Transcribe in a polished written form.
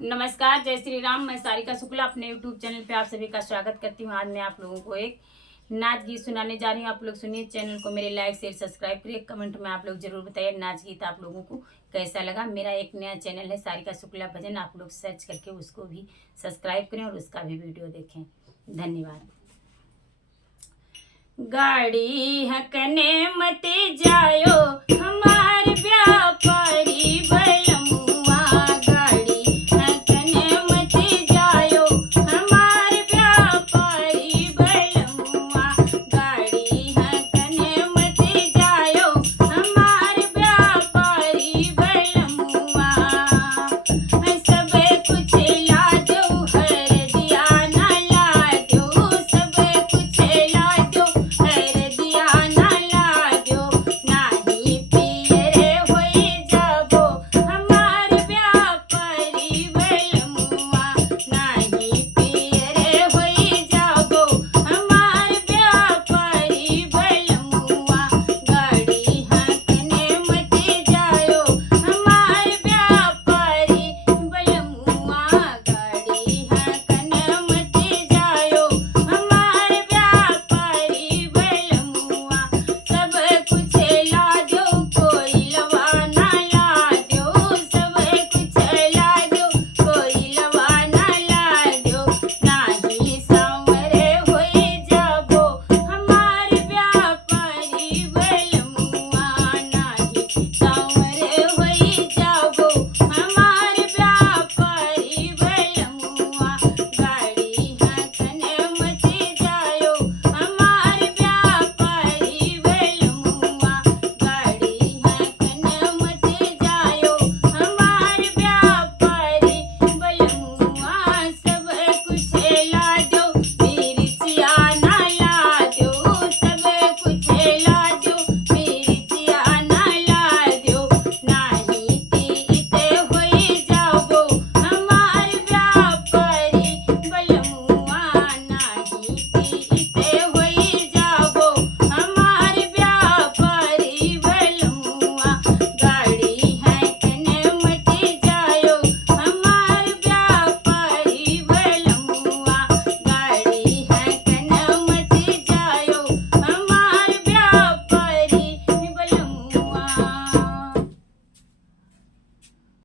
नमस्कार, जय श्री राम। मैं सारिका शुक्ला अपने यूट्यूब चैनल पे आप सभी का स्वागत करती हूँ। आज मैं आप लोगों को एक नाच गीत सुनाने जा रही हूँ। आप लोग सुनिए, चैनल को मेरे लाइक शेयर सब्सक्राइब करिए। कमेंट में आप लोग जरूर बताइए नाच गीत आप लोगों को कैसा लगा। मेरा एक नया चैनल है सारिका शुक्ला भजन, आप लोग सर्च करके उसको भी सब्सक्राइब करें और उसका भी वीडियो देखें। धन्यवाद। गाड़ी हकने मत जायो हमारे